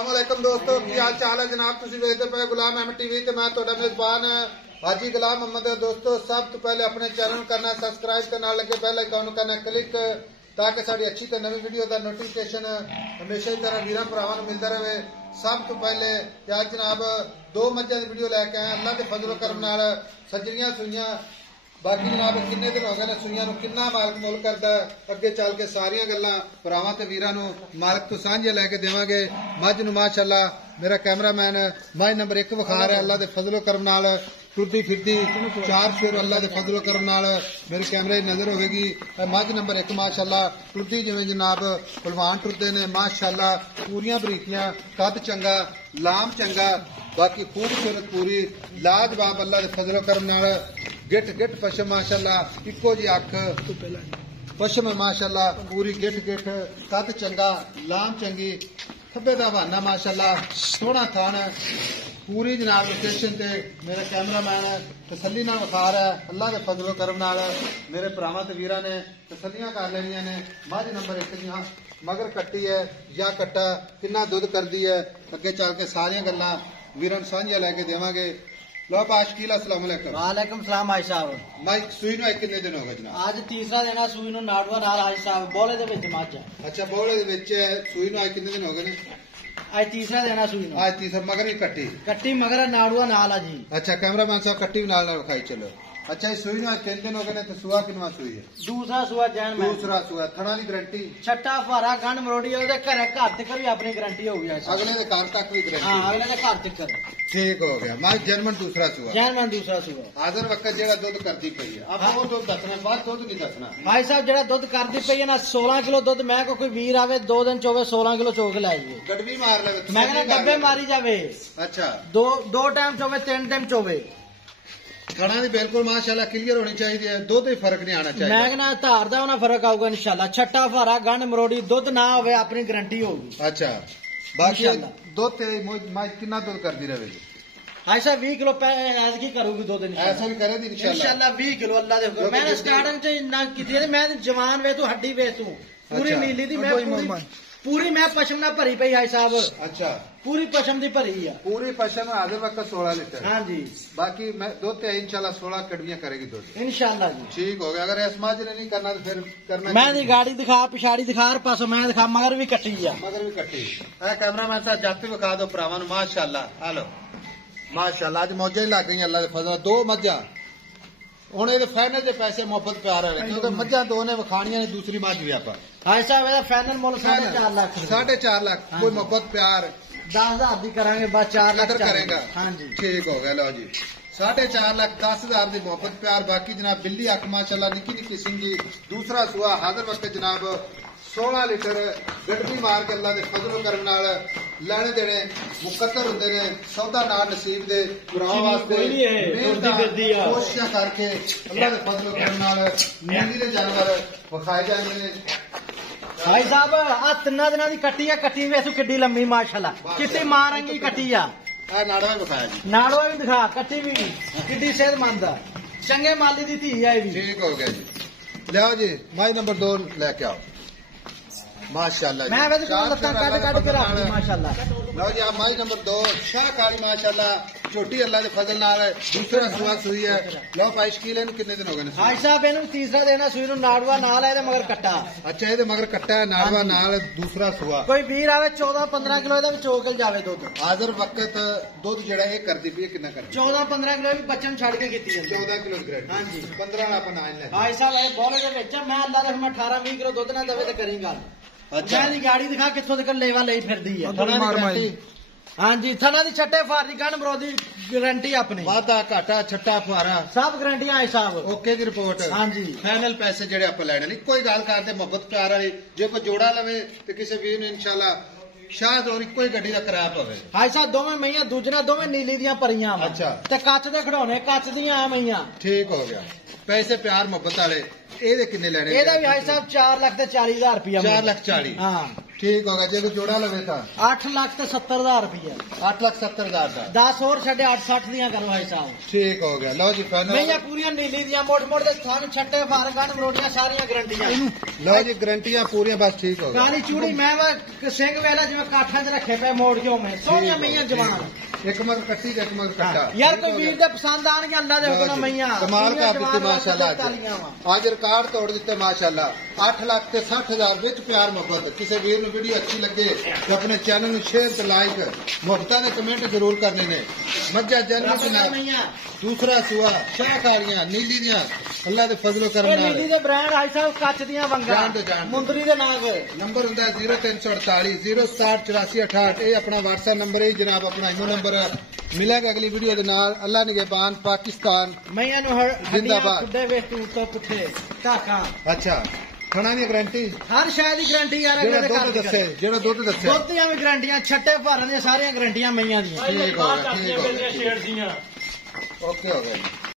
अस्सलामुअलैकुम दोस्तों, की हाल चाल है जनाब। तुम देखते पे गुलाम अहमद टीवी ते मैं तुहाडा मेजबान हाजी गुलाम मोहम्मद। दोस्तों सब तो पहले अपने चैनल करना सब्सक्राइब ते नाल लगे बेल आइकन करना क्लिक ताकि साड़ी अच्छी ते नवी वीडियो का नोटिफिकेशन हमेशा ही तरह वीर भरावां नूं मिलता रहे। सब तो पहले क्या जनाब दो मज्जां दी वीडियो लैके आए अल्लाह के फजल करम नाल सजरियां सुइयां। बाकी जनाब किन्ने दिन हो गए ने सुइयां नूं किन्ना मालक मुल करदा अगे चल के सारियां गल्लां भरावां ते वीरां नूं मालक तो सांझे लैके देवांगे। मझ नूं माशाअल्लाह मेरा कैमरामैन मझ नंबर 1 विखा रहा अल्लाह के फजल करम नाल टुरदी फिरदी 4 शेर अल्लाह के फजल करम नाल मेरे कैमरे नजर होगी। मझ नंबर 1 माशाअल्लाह टुरदी जिवें जनाब पहलवान टुरदे ने माशाअल्लाह पूरियां बरीकियां कद चंगा लाम चंगा बाकी खूबसूरत पूरी लाजवाब अल्लाह के फजल करम नाल गिट गिट पशम माशाअल्लाह इको जी अख पशम माशाअल्लाह पूरी गिट गिट कद चंगा लाम चंगी खब्बे दा बहाना माशाअल्लाह सोहना थान पूरी जनाब लोकेशन ते मेरे कैमरामैन तसल्ली नाल विखा रहा है अल्लाह के फजल करम नाल मेरे भरावां ते वीरां ने तसल्लियां कर लेनियां ने। मझ नंबर 1 दियां मगर कट्टी है या कट्टा किन्ना दुध करदी है अगे चल के सारियां गल्लां वीरां सांझियां लैके देवांगे। लो पाशकील अस्सलाम वालेकुम। वालेकुम सलाम भाई साहब। मैं सूई नूं किन्ने दिन हो गए जनाब? आज तीसरा दिन है सूई नूं नाड़ुआ नाल भाई साहब बोले दे विच मੱਝ है। अच्छा बोले दे विच सूई नूं किन्ने दिन हो गए ने? आज तीसरा दिन है सूई नूं। आज तीसरा मगर ही कट्टी कट्टी मगर नाड़ुआ नाल है जी। अच्छा कैमरामैन साहब कट्टी नाल विखाई चलो। अच्छा इस सूई नूं 3 दिन हो गए ने ते सुआ किनवा सूई है? दूसरा सुआ जैन में दूसरा सुआ थणा दी गारंटी छट्टा फारा गंढ मरोड़ी ओदे घर तक भी अपनी गारंटी हो गई। अगले दे घर तक भी गारंटी। हां अगले दे घर तक ठीक हो गया। मैं जर्मन दूसरा सुआ जर्मन दूसरा सुआ हाजर वक्त जेड़ा दुध करदी पई है आप वो दुध दसना बात दुध नहीं दसना भाई साहब जेड़ा दुध करदी पई है ना 16 किलो दुध मैं को कोई वीर आवे 2 दिन चोवे 16 किलो चोक ले आइए गडवी मार ले मैं कहना डब्बे मारी जावे। अच्छा दो टाइम चोवे 3 टाइम चोवे खाना दी बिल्कुल माशाल्लाह क्लियर होनी चाहिए दुध ही फर्क नहीं आना चाहिए। मैं कहना धार दा होना फर्क आऊगा इंशाल्लाह। छट्टा फारा गंढ मरोड़ी दुध ना होवे अपनी गारंटी होगी। अच्छा बाकी दुध कितना दुध करती रहेगी? ऐसा 20 किलो ऐसा करूंगी 2 दिन ऐसा भी करेगी इंशाल्लाह 20 किलो अल्लाह दे हुक्म। मैंने स्टार्टिंग च ना की मैं जवान वे तू हड्डी वे तू पूरी नीली दी मैं पूरी मैं पशम ना भरी पई है साहब। अच्छा पूरी पशम दी भरी है पूरी पशम हाजिर वक्त 16 लीटर। हाँ जी बाकी मैं दुध इंशाल्लाह 16 कड़वियां करेगी दुध इंशाल्लाह जी। ठीक हो गया। अगर इस माज ने नहीं करना तो फिर करना मैं दी गाड़ी दिखा पिछाड़ी दिखा पासों मैं दिखा मगर भी कट्टी है मगर भी कट्टी है। कैमरामैन साहब जाते विखा दो भरावां माशाल्लाह हेलो माशाल्लाह अज मौजा ही लग गई अल्लाह के फजल। 2 मज्जां हुण ये फाइनल के पैसे मुफ्त प्यार है क्योंकि मज्जां 2 ने विखाणियां ने दूसरी मझ भी आप हां साहब फाइनल मुल 4.5 लाख 4.5 लाख कोई मुफ्त प्यार 10,000 दी करांगे बस 4 लाख करेगा। हाँ जी ठीक हो गया। लो जी 4.5 लाख 10,000 दी मोहब्बत प्यार। बाकी जनाब बिल्ली अख माशाल्लाह निकी निकी सिंगी दूसरा सुआ हाजिर वक्त जनाब 16 लीटर गड्डी मार के अल्लाह के फजल करम नाल लेने देने मुकद्दर होंदे ने सौदा नाल नसीब दे गुरां वास्ते कोशिश करके अल्लाह के फजल करम नाल नीली दे जानवर विखाए जांदे ने। भाई साहब आ 3 दिनां दी कट्टी है कट्टी वेसू किड्डी लंबी माशाल्लाह चिट्टी मारंगी कट्टी आ नाड़वा भी विखाया जी नाड़वा भी दिखा कट्टी भी किड्डी सेहतमंद है चंगे माली दी धी है भी। ठीक हो गया जी। लियाओ जी माई नंबर 2 लेके आओ माशाल्लाह मैं वैसे लत्तां कट के रख दी माशाल्लाह। लो जी आप माई नंबर 2 शाह काली माशाल्लाह छोटी अल्लाह के फजल नाल दूसरा सुआ सुई है। लो भाई शकील इन्हू कितने दिन हो गए? हां साहब इन्हू तीसरा दिन है सुई नू नाड़वा नाल है मगर कट्टा। अच्छा ये मगर कट्टा है नाड़वा नाल दूसरा सुआ कोई वीर आवे 14-15 किलो ਇਹਦੇ ਵਿੱਚ ਚੋਕਲ ਜਾਵੇ ਦੁੱਧ हाजिर वक्त दुध जेड़ा ये करदी पई कितना कर 14-15 किलो ਵੀ ਬੱਚਨ ਛੱਡ ਕੇ ਕੀਤੀ ਜਾਂਦੀ 14 किलो ग्रेड। हां जी 15 ਆਪਾਂ ਨਾ ਲੈ हां साहब ਇਹ ਬੋਲੇ ਦੇ ਵਿੱਚ ਮੈਂ ਅੱਲਾ ਦੇ ਮੈਂ 18-20 किलो ਦੁੱਧ ਨਾ ਦੇਵੇ ਤੇ ਕਰੀ ਗੱਲ। अच्छा दी गाड़ी दिखा कित्थों तक लेवा ले फिरदी है। हाँ जी थना दी छट्टे फारी गन मरोदी गारंटी अपनी वादा घाटा छट्टा फुहारा सब गारंटियां है साहब ओके की रिपोर्ट। हाँ जी फाइनल पैसे जेड़े आप लेने नहीं कोई गल करते मोहब्बत प्यार वाली जे कोई जोड़ा लवे तो किसी वीर ने इंशाल्लाह शायद और इको ही गड्डी का किराया पवे। हां साहब दोवें मईयां दूजना दोवें नीली दियां परियां। अच्छा ते कच दे खड़ौने कच दियां आ मईयां। ठीक हो गया। पैसे प्यार मोहब्बत वाले ਇਹਦੇ ਕਿੰਨੇ ਲੈਣੇ? ਇਹਦਾ ਵੀ ਹਾਈ ਸਾਹਿਬ 4,40,000 ਰੁਪਇਆ 4,40,000। ਹਾਂ ठीक होगा जे कोई जोड़ा लवे था 8,70,000 रुपया 8,70,000 का 10 और छे 860 दियां करो भाई साहब ठीक हो गया लो जी फाइनल नहीं पूरी नीली दियां मोट मोट दे थान छट्टे फार गन रोटियां सारियां गारंटियां लो जी गारंटियां पूरी बस ठीक हो गया काली चूड़ी मैं सिंह वेला जिवें काठा च रखे पे मोड़ के मैं सोनिया मैया जवान एक मगर कट्टी एक मगर कट्टा यार कोई वीर दे पसंद आने अल्लाह दे हुक्म मैया कमाल का आपकी माशाल्लाह आज रिकॉर्ड तोड़ दिते माशाल्लाह 8,60,000 विच प्यार मोहब्बत किसी वीर नु वीडियो अच्छी लगे तो अपने चैनल नु शेयर ते लाइक मुफ्ता दे कमेंट जरूर करने ने मज्जा जन्नत मैया दूसरा सुआ शाहकारियां नीली दियां अल्लाह दे फजलो करम नाल नीली दे ब्रांड आई साहब कच दियां वंगा मुंदरी दे नाग नंबर हुंदा 0348 0608468 ये अपना WhatsApp नंबर है जनाब अपना इमो नंबर मिलेगा अगली वीडियो के नाल अल्लाह निगहबान पाकिस्तान मैया नु जिंदाबाद खुदे वे तू तो पुठे काका अच्छा खाना दी गारंटी हर शय दी गारंटी यार अगले दे घर दसे जेड़ा दुध दसे दुध दियां भी गारंटियां छट्टे भरन दी सारियां गारंटियां मैया दी ठीक हो गया ओके हो गया